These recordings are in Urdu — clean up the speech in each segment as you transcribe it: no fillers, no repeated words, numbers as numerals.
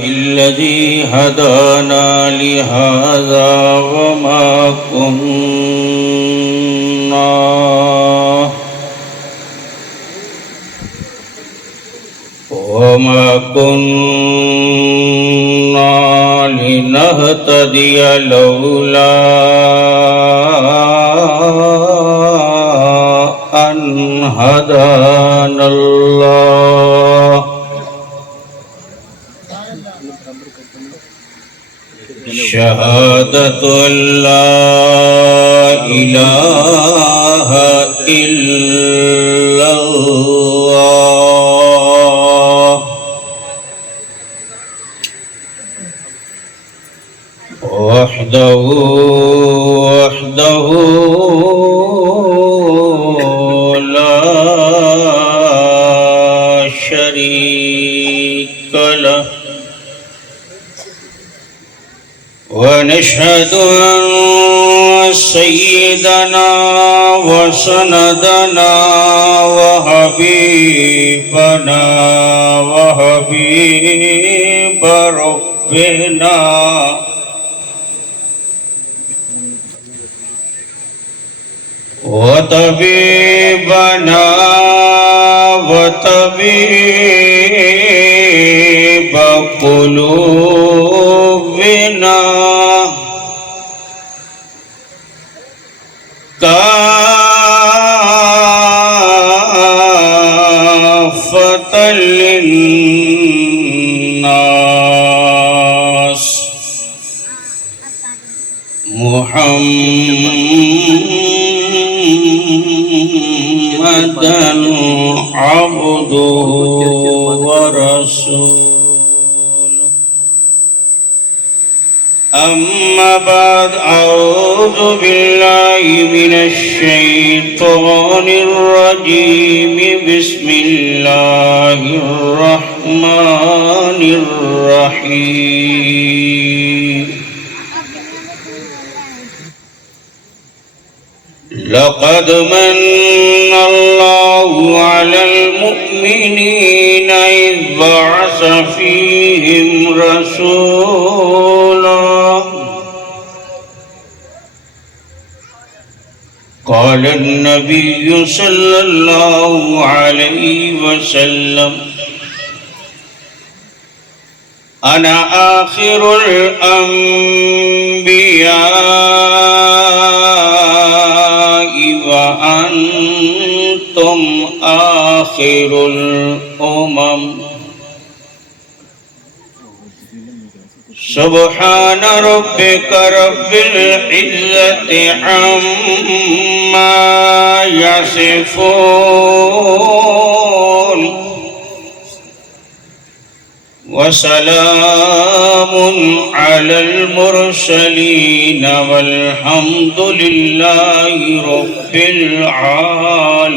الذي هدانا لهذا وما كنا لنهتدي لولا أن هدانا الله شهادة أن لا إله إلا الله وحده لا شريك له ونشهد أن سيدنا وسندنا وحبيبنا وحبيب ربنا وطبيبنا وطبيب قلوبنا كافة للناس محمدا عبده ورسوله أما بعد أعوذ بالله من الشيطان الرجيم بسم الله الرحمن الرحيم لقد من الله على المؤمنين إذ بعث فيهم رسولا قال النبي صلى الله عليه وسلم أنا آخر الأنبياء وأنتم آخر الأمم سبحان ربك رب العزة عما يصفون وسلام على المرسلين والحمد لله رب العالمين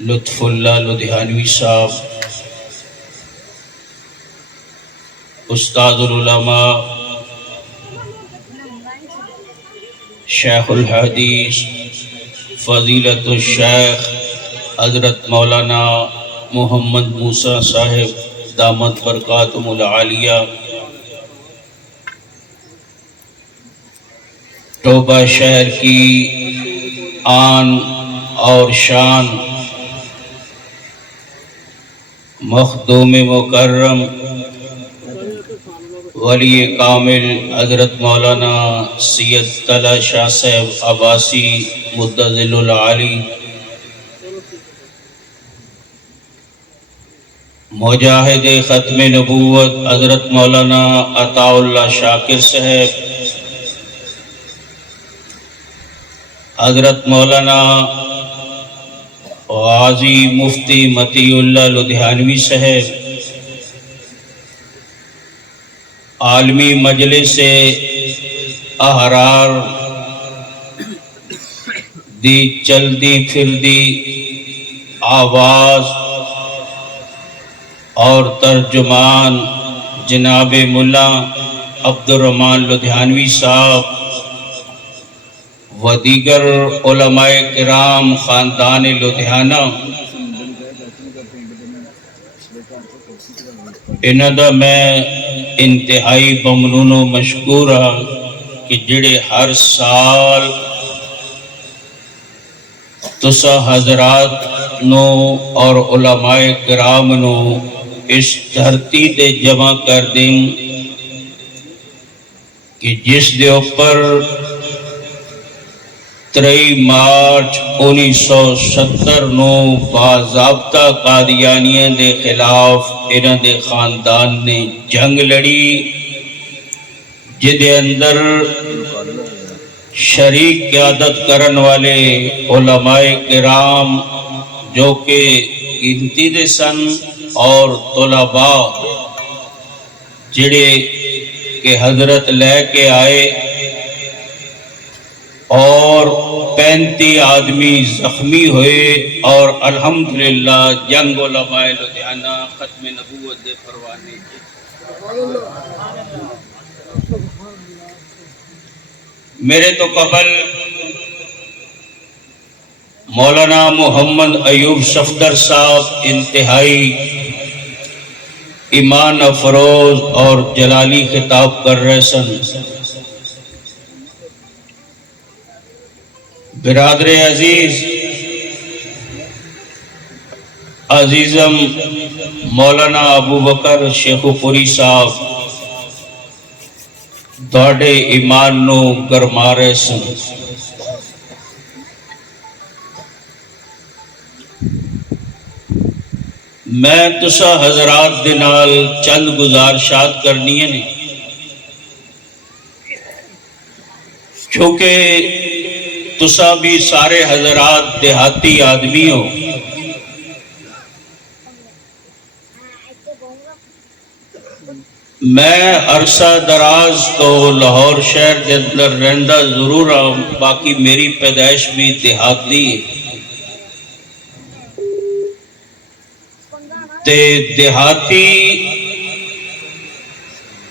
لطف اللہ لدھیانوی صاحب، استاد العلماء شیخ الحدیث فضیلت الشیخ حضرت مولانا محمد موسیٰ صاحب دامت برکاتہم العالیہ، ٹوبہ شہر کی آن اور شان مخدوم مکرم ولی کامل حضرت مولانا سید طلعت شاہ صاحب عباسی مدظل العالی، مجاہد ختم نبوت حضرت مولانا عطا اللہ شاکر صاحب، حضرت مولانا غازی مفتی متی اللہ لدھیانوی صاحب، عالمی مجلس احرار دی چلدی پھردی آواز اور ترجمان جناب ملا عبد الرحمن لدھیانوی صاحب و دیگر علماء کرام خاندان لدھیانہ، انہاں دا میں انتہائی ممنون و مشکور ہاں کہ جڑے ہر سال تسا حضرات نو اور علماء کرام نو اس دھرتی تے جمع کر دیں کہ جس دے اوپر 23 مارچ 1970 نو باضابطہ قادیانیوں دے خلاف انہاں دے خاندان نے جنگ لڑی، جدے اندر شریک قیادت کرن والے علماء کرام جو کہ گنتی دے سن اور طلباء جڑے کہ حضرت لے کے آئے، اور 35 آدمی زخمی ہوئے، اور الحمدللہ جنگ علماء لدھیانہ ختم نبوت دے پروانے میرے تو قبل مولانا محمد ایوب صفدر صاحب انتہائی ایمان افروز اور جلالی خطاب کر رہے سن۔ برادر عزیز عزیزم مولانا ابو بکر شیخ پوری صاحب دوڑے ایمان نو گرما رہے سن۔ میں تسا حضرات دے نال چند گزارشات کرنی ہے چونکہ تسا بھی سارے حضرات دیہاتی آدمی ہو، میں عرصہ دراز تو لاہور شہر کے اندر رہندہ ضرور ہوں، باقی میری پیدائش بھی دیہاتی ہے، تے دیہاتی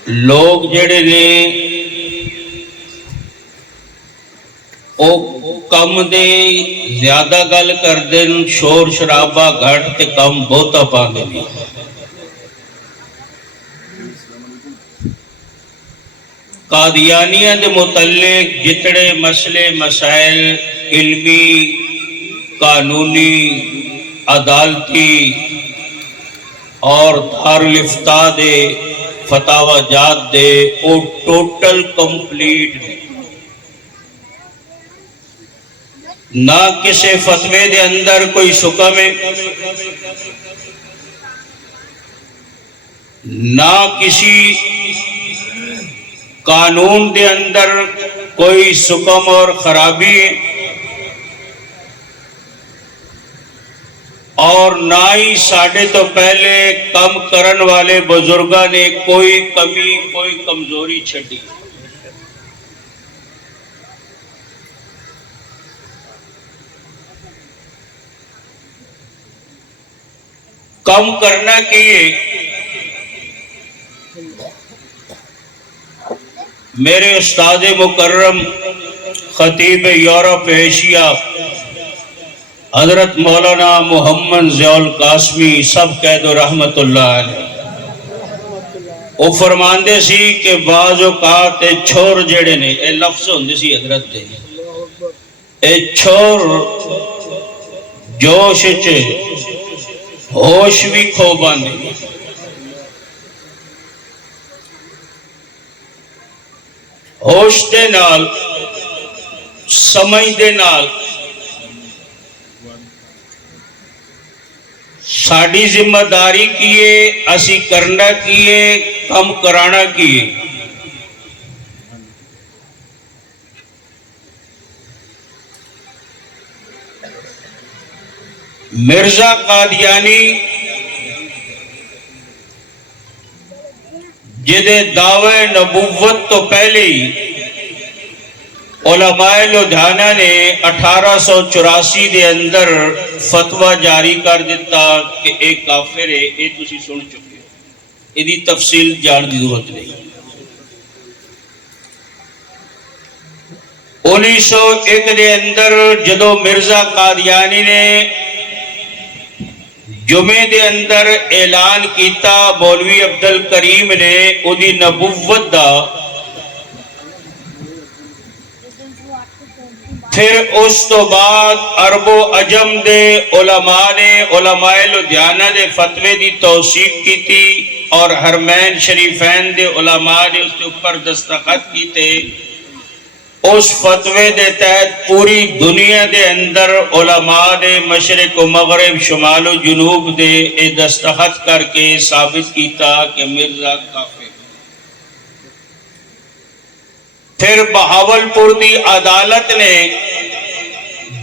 لوگ جڑے نے او کم دے زیادہ گل کر دن، شور شرابہ گھٹ تے کم بہتا پاندے بھی۔ قادیانیہ دے متعلق جتنے مسئلے مسائل علمی، قانونی، عدالتی اور دارالفتاء دے فتاوی جات دے او ٹوٹل کمپلیٹ نہ کسی فتوے دے اندر کوئی سکم ہے، نہ کسی قانون دے اندر کوئی سکم اور خرابی ہے، اور نہ ہی ساڑھے تو پہلے کم کرن والے بزرگاں نے کوئی کمی کوئی کمزوری چھڑی۔ کم کرنا کیے میرے استاد مکرم خطیب یورپ ایشیا حضرت مولانا محمد ضیاء القاسمی سب قید و رحمت اللہ علیہ وہ فرماندے سی کہ بعض اوقات چھور جڑے نے اے لفظ ہوندے سی حضرت دے اے چھور جوش چ ہوش بھی کھو باندے ہوش دے نال سمجھ دے نال ساڑی ذمہ داری کیے اسی کرنا کیے کم کرانا کیے مرزا قادیانی جدے دعوے نبوت تو پہلے ہی علماء لدھیانہ نے 1884 دے اندر فتوہ جاری کر دیتا کہ ایک کافر ہے یہ تسی سن چکے ہو یہ تفصیل جان دی ضرورت نہیں 1901 دے اندر جدو مرزا قادیانی نے جمعے دے اندر اعلان کیتا مولوی عبدالکریم نے اودی نبوت دا پھر اس تو بعد عرب و عجم دے علماء نے علماء لدھیانہ دے فتوے دی توثیق کی تھی اور حرمین شریفین دے علماء نے اس کے اوپر دستخط کیتے اس فتوے دے تحت پوری دنیا دے اندر علماء نے مشرق و مغرب شمال و جنوب دے اے دستخط کر کے ثابت کیتا کہ مرزا کافر پھر بہاولپور دی عدالت نے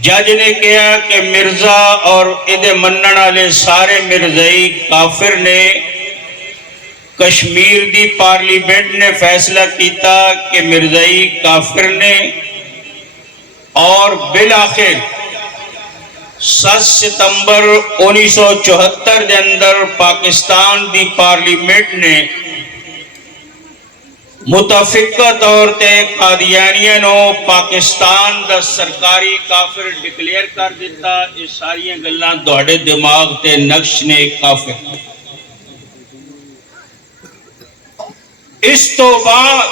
جج نے کہا کہ مرزا اور ادھے منن والے سارے مرزائی کافر نے کشمیر دی پارلیمنٹ نے فیصلہ کیتا کہ مرزائی کافر نے اور بالآخر 7 ستمبر 1974 دے اندر پاکستان دی پارلیمنٹ نے متفقہ طور تے قادیانیاں نو پاکستان دا سرکاری کافر ڈکلیئر کر دیتا یہ ساری گلاں تہاڈے دماغ تے نقش نے کافر اس تو بعد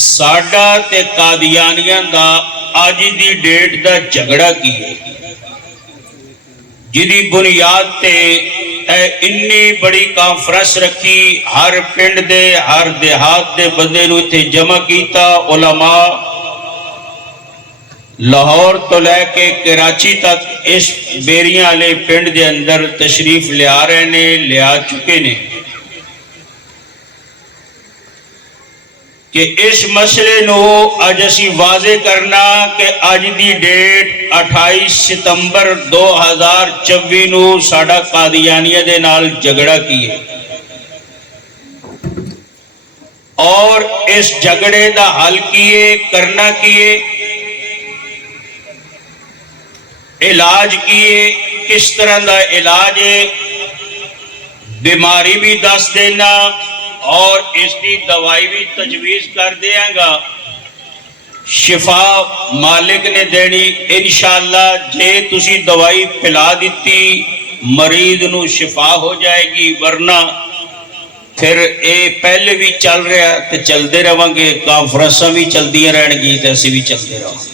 ساڈا تے قادیانیاں دا آج دی ڈیٹ دا جھگڑا کی ہے جدی بنیاد تے انی بڑی کانفرنس رکھی ہر پنڈ دے ہر دیہات دے بندے نو اتھے جمع کیتا علماء لاہور تو لے کے کراچی تک اس بیریاں والے پنڈ دے اندر تشریف لیا رہے نے لیا چکے نے کہ اس مسئلے نو اج اسی واضح کرنا کہ اج دی ڈیٹ 28 ستمبر 2024 نو ساڈا قادیانیہ دے نال جھگڑا کیے اور اس جھگڑے دا حل کیے کرنا کیے علاج کیے کس طرح دا علاج ہے بیماری بھی دس دینا اور اس کی دوائی بھی تجویز کر دیا گا شفا مالک نے دینی انشاءاللہ جے تسی دوائی پلا دیتی مریض نو شفا ہو جائے گی ورنہ پھر اے پہلے بھی چل رہا تے چلتے رہاں گے کانفرنساں بھی چلتی رہن گی تے اسی بھی چلتے رہاں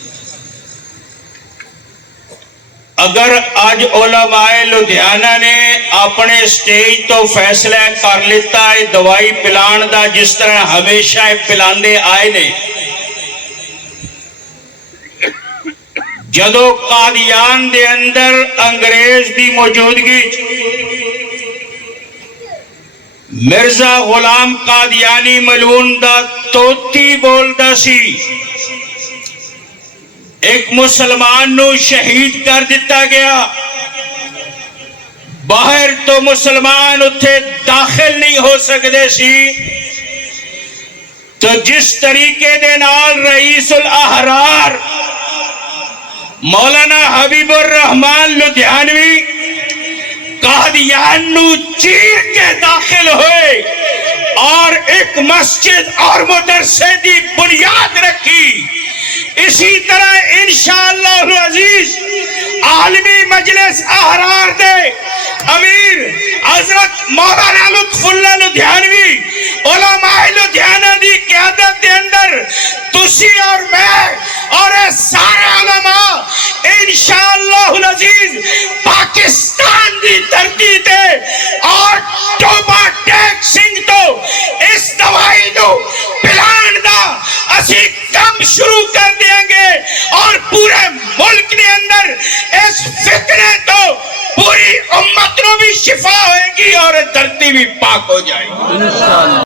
اگر آج علماء لدھیانہ نے اپنے سٹیج تو فیصلہ کر لیتا ہے دوائی پلان دا جس طرح ہمیشہ پلاندے آئے نے جدو قادیان دے اندر انگریز دی موجودگی مرزا غلام قادیانی ملعون دا توتی بولدا سی ایک مسلمان نو شہید کر دیتا گیا باہر تو مسلمان اتھے داخل نہیں ہو سکتے سی تو جس طریقے دے نال رئیس الاحرار مولانا حبیب الرحمان لدھیانوی قادیان نو چیر کے داخل ہوئے اور ایک مسجد اور مدرسے دی بنیاد رکھی. اسی طرح انشاءاللہ العزیز عالمی مجلس احرار دے امیر حضرت مولانا لطف اللہ لدھیانوی علماء لدھیانہ دی قیادت دے اندر تسی اور میں اور سارے علماء انشاءاللہ العزیز پاکستان دی دھرتی تے اور ٹوبا ٹیک سنگھ تو اس دوائی نو پلان دا اسی کم شروع کر دیں گے اور پورے ملک کے اندر اس فتنے تو پوری امت نو بھی شفا ہوئے گی اور دھرتی بھی پاک ہو جائے گی.